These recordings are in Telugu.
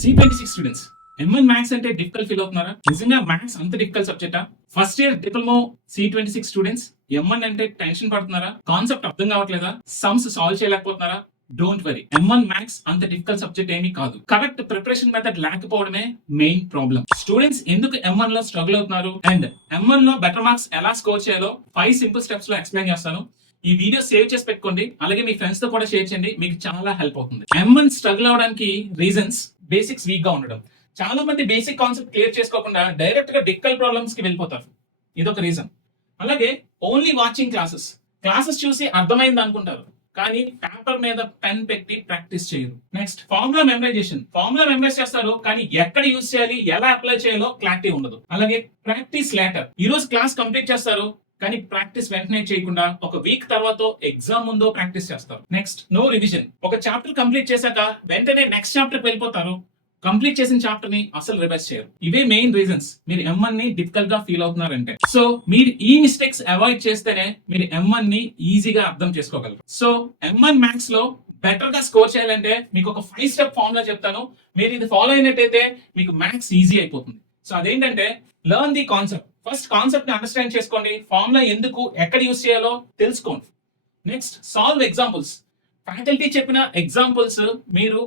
C26 స్టూడెంట్స్ M1 మ్యాథ్స్ అంటే డిఫికల్ట్ ఫీల్ అవుతున్నారా? నిజంగా మ్యాథ్స్ అంత డిఫికల్ట్ సబ్జెక్టా? First year diploma C26 students M1 అంటే టెన్షన్ పడుతున్నారా? కాన్సెప్ట్ అర్థం కావట్లేదా? సమ్స్ సాల్వ్ చేయలేకపోతున్నారా? డోంట్ వరీ, M1 మ్యాథ్స్ అంత డిఫికల్ట్ సబ్జెక్ట్ ఏమీ కాదు. కరెక్ట్ ప్రిపరేషన్ మెథడ్ లేకపోవడమే మెయిన్ ప్రాబ్లం. స్టూడెంట్స్ ఎందుకు M1 లో స్ట్రగుల్ అవుతున్నారు అండ్ M1 లో బెటర్ మార్క్స్ ఎలా స్కోర్ చేయాలో 5 సింపుల్ స్టెప్స్ లో ఎక్స్ప్లెయిన్ చేస్తాను. ఈ వీడియో సేవ్ చేసి పెట్టుకోండి, అలాగే మీ ఫ్రెండ్స్ తో కూడా షేర్ చేయండి, మీకు చాలా హెల్ప్ అవుతుంది. M1 స్ట్రగుల్ అవడానికి రీజన్స్ బేసిక్స్ వీక్ గా ఉండడం. చాలా మంది బేసిక్ కాన్సెప్ట్ క్లియర్ చేసుకోకుండా డైరెక్ట్ గా డిఫికల్ట్ ప్రాబ్లమ్స్ కి వెళ్ళిపోతారు. ఇదొక రీజన్. అలాగే ఓన్లీ వాచింగ్ క్లాసెస్ చూసి అర్థమైంది అనుకుంటారు, కానీ పేపర్ మీద పెన్ పెట్టి ప్రాక్టీస్ చేయరు. నెక్స్ట్ ఫార్ములా మెమరైజ్ చేస్తారు, కానీ ఎక్కడ యూజ్ చేయాలి, ఎలా అప్లై చేయాలో క్లారిటీ ఉండదు. అలాగే ప్రాక్టీస్ లేటర్, ఈ రోజు క్లాస్ కంప్లీట్ చేస్తారు, కానీ ప్రాక్టీస్ వెంటనే చేయకుండా ఒక వీక్ తర్వాత ఎగ్జామ్ ముందు ప్రాక్టీస్ చేస్తారు. నెక్స్ట్ నో రివిజన్, ఒక చాప్టర్ కంప్లీట్ చేశాక వెంటనే నెక్స్ట్ చాప్టర్ వెళ్ళిపోతారు, కంప్లీట్ చేసిన చాప్టర్ ని అసలు రివైజ్ చేయరు. ఇవే మెయిన్ రీజన్స్ మీరు M1 ని డిఫికల్ట్ గా ఫీల్ అవుతున్నారంటే. సో మీరు ఈ మిస్టేక్స్ అవాయిడ్ చేస్తేనే మీరు M1 ని ఈజీగా అర్థం చేసుకోగలరు. సో M1 మ్యాథ్స్ లో బెటర్ గా స్కోర్ చేయాలంటే మీకు ఒక 5 స్టెప్ ఫార్ములా చెప్తాను. మీరు ఇది ఫాలో అయినట్టయితే మీకు మ్యాథ్స్ ఈజీ అయిపోతుంది. సో అదేంటంటే learn the concept. First concept ని అండర్స్టాండ్ చేసుకోండి, ఫార్ములా ఎందుకు ఎక్కడ యూజ్ చేయాలో తెలుసుకోండి. Next solve examples. ఫ్యాకల్టీ చెప్పిన ఎగ్జాంపుల్స్ మీరు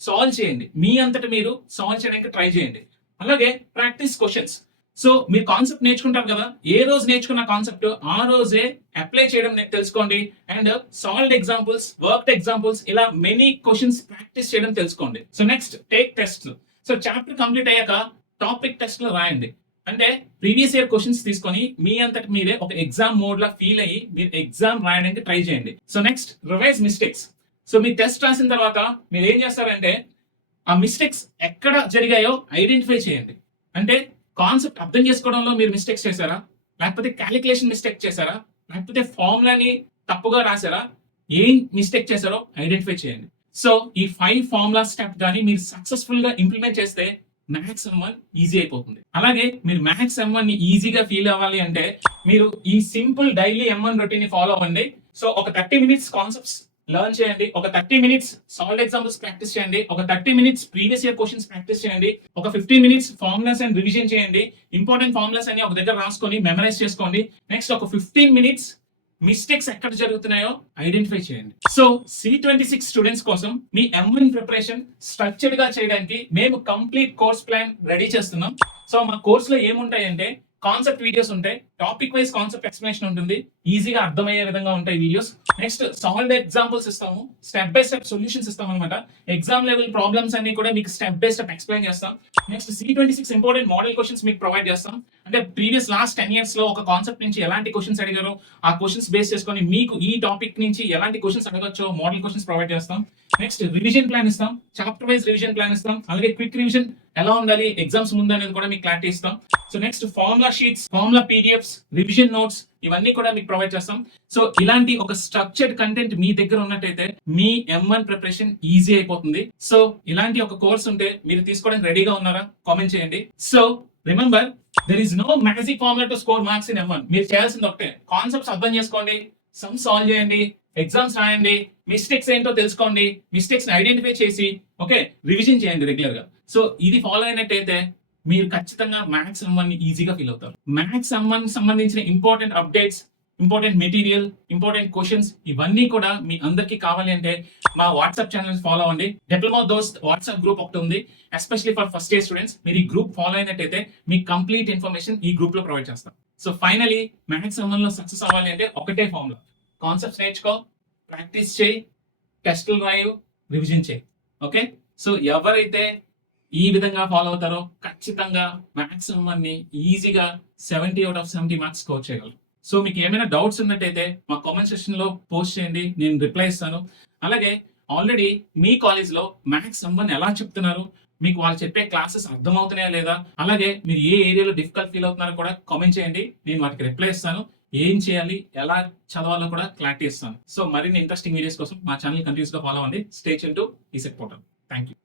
సాల్వ్ చేయండి, మీ అంతటి మీరు సాల్వ్ చేయడానికి ట్రై చేయండి. అలాగే ప్రాక్టీస్ క్వశ్చన్స్. సో మీరు కాన్సెప్ట్ నేర్చుకుంటారు కదా, ఏ రోజు నేర్చుకున్న కాన్సెప్ట్ ఆ రోజే అప్లై చేయడం తెలుసుకోండి. And solved examples, worked examples, ఇలా మెనీ క్వశ్చన్స్ ప్రాక్టీస్ చేయడం తెలుసుకోండి. So next take test. So chapter complete అయ్యాక టాపిక్ టెస్ట్ లో రాయండి. అంటే ప్రీవియస్ ఇయర్ క్వశ్చన్స్ తీసుకొని మీ అంతటి మీరే ఒక ఎగ్జామ్ మోడ్ లా ఫీల్ అయ్యి మీరు ఎగ్జామ్ రాయడానికి ట్రై చేయండి. So next revise mistakes. So మీ టెస్ట్ రాసిన తర్వాత మీరు ఏం చేస్తారంటే ఆ మిస్టేక్స్ ఎక్కడ జరిగాయో ఐడెంటిఫై చేయండి. అంటే కాన్సెప్ట్ అర్థం చేసుకోవడంలో మీరు మిస్టేక్స్ చేశారా, లేకపోతే క్యాలిక్యులేషన్ మిస్టేక్ చేశారా, లేకపోతే ఫార్ములాని తప్పుగా రాశారా, ఏం మిస్టేక్ చేశారో ఐడెంటిఫై చేయండి. సో ఈ 5 ఫార్ములా స్టెప్ కానీ మీరు సక్సెస్ఫుల్ గా ఇంప్లిమెంట్ చేస్తే మ్యాథ్స్ M1 ఈజీ అయిపోతుంది. అలాగే మీరు మ్యాథ్స్ M1 ని ఈజీగా ఫీల్ అవ్వాలి అంటే మీరు ఈ సింపుల్ డైలీ M1 రొటీన్ ని ఫాలో అవ్వండి. సో ఒక 30 మినిట్స్ కాన్సెప్ట్స్ లెర్న్ చేయండి, ఒక 30 మినిట్స్ సాల్వ్ ఎగ్జాంపుల్స్ ప్రాక్టీస్ చేయండి, ఒక 30 minutes previous year questions practice చేయండి, ఒక 15 మినిట్స్ ఫార్ములాస్ అండ్ రివిజన్ చేయండి. ఇంపార్టెంట్ ఫార్ములాస్ అన్ని ఒక దగ్గర రాసుకొని మెమరైజ్ చేసుకోండి. నెక్స్ట్ ఒక 15 మినిట్స్ మిస్టేక్స్ ఎక్కడ జరుగుతున్నాయో ఐడెంటిఫై చేయండి. సో C26 స్టూడెంట్స్ కోసం మీ M1 ప్రిపరేషన్ స్ట్రక్చర్డ్ గా చేయడానికి మేము కంప్లీట్ కోర్స్ ప్లాన్ రెడీ చేస్తున్నాం. సో మా కోర్స్ లో ఏముంటాయంటే కాన్సెప్ట్ వీడియోస్ ఉంటాయి, టాపిక్ వైజ్ కాన్సెప్ట్ ఎక్స్ప్లెనేషన్ ఉంటుంది, ఈజీగా అర్థమయ్యే విధంగా ఉంటాయి వీడియోస్. నెక్స్ట్ సాల్వ్ ఎగ్జాంపుల్స్ ఇస్తాము, స్టెప్ బై స్టెప్ సొల్యూషన్స్ ఇస్తాం అనమాట. ఎగ్జామ్ లెవెల్ ప్రాబ్లమ్స్ అన్ని కూడా మీకు స్టెప్ బై స్టెప్ ఎక్స్ప్లెయిన్ చేస్తాం. Next C26 important model questions మీకు ప్రొవైడ్ చేస్తాం. అంటే ప్రీవియస్ లాస్ట్ 10 years లో ఒక కాన్సెప్ట్ నుంచి ఎలాంటి క్వశ్చన్స్ అడిగారో ఆ క్వశ్చన్స్ బేస్ చేసుకొని మీకు ఈ టాపిక్ నుంచి ఎలాంటి క్వశ్చన్స్ అడగచ్చో మోడల్ క్వశ్చన్స్ ప్రొవైడ్ చేస్తాం. నెక్స్ట్ రివిజన్ ప్లాన్ ఇస్తాం, చాప్టర్ వైజ్ రివిజన్ ప్లాన్ ఇస్తాం. అలాగే క్విక్ రివిజన్ ఎలా ఉండాలి ఎగ్జామ్స్ ముందు అనేది కూడా మీకు క్లారిటీ ఇస్తాం. So next formula sheets, formula PDFs, revision notes ఇవన్నీ కూడా మీకు ప్రొవైడ్ చేస్తాం. సో ఇలాంటి ఒక స్ట్రక్చర్డ్ కంటెంట్ మీ దగ్గర ఉన్నట్టయితే మీ M1 ప్రిపరేషన్ ఈజీ అయిపోతుంది. సో ఇలాంటి ఒక కోర్స్ ఉంటే మీరు తీసుకోవడానికి రెడీగా ఉన్నారా? కామెంట్ చేయండి. So remember, there is no magic formula to score marks in M1. మీరు చేయాల్సింది ఒకటే, కాన్సెప్ట్స్ అర్థం చేసుకోండి, సమ్ సాల్వ్ చేయండి, ఎగ్జామ్స్ రాయండి, మిస్టేక్స్ ఏంటో తెలుసుకోండి, మిస్టేక్స్ ని ఐడెంటిఫై చేసి ఓకే రివిజన్ చేయండి రెగ్యులర్ గా. సో ఇది ఫాలో అయినట్టయితే మీరు ఖచ్చితంగా మ్యాథ్స్ M1 ని ఈజీగా ఫీల్ అవుతారు. మ్యాథ్స్ M1 సంబంధించిన important updates, important material, important questions ఇవన్నీ కూడా మీ అందరికీ కావాలి అంటే మా వాట్సాప్ ఛానల్స్ ఫాలో అవ్వండి. డిప్లొమా దోస్త్ వాట్సాప్ గ్రూప్ ఒకటి ఉంది, especially for first year students. మీరు ఈ గ్రూప్ ఫాలో అయినట్టయితే మీ కంప్లీట్ ఇన్ఫర్మేషన్ ఈ గ్రూప్ లో ప్రొవైడ్ చేస్తాం. సో ఫైనలీ మ్యాథ్స్ M1 లో సక్సెస్ అవ్వాలి అంటే ఒకటే ఫార్ములా, కాన్సెప్ట్స్ నేర్చుకో, ప్రాక్టీస్ చేయి, టెస్టులు రాయు, రివిజన్ చేయి. ఓకే, సో ఎవరైతే ఈ విధంగా ఫాలో అవుతారో ఖచ్చితంగా మ్యాథ్స్ M1 ని ఈజీగా 70 out of 70 మార్క్స్ స్కోర్ చేయగలరు. సో మీకు ఏమైనా డౌట్స్ ఉన్నట్టయితే మా కామెంట్ సెక్షన్ లో పోస్ట్ చేయండి, నేను రిప్లై ఇస్తాను. అలాగే ఆల్రెడీ మీ కాలేజ్ లో మ్యాథ్స్ M1 ఎలా చెప్తున్నారు, మీకు వాళ్ళు చెప్పే క్లాసెస్ అర్థమవుతున్నాయా లేదా, అలాగే మీరు ఏ ఏరియాలో డిఫికల్ట్ ఫీల్ అవుతున్నారో కూడా కామెంట్ చేయండి, నేను వాటికి రిప్లై ఇస్తాను. ఏం చేయాలి, ఎలా చదవాలో కూడా క్లారిటీ ఇస్తాను. సో మరిన్ని ఇంట్రెస్టింగ్ వీడియోస్ కోసం మా ఛానల్ కంటిన్యూస్ గా ఫాలో అవ్వండి. Stay tuned to ECET portal. Thank you.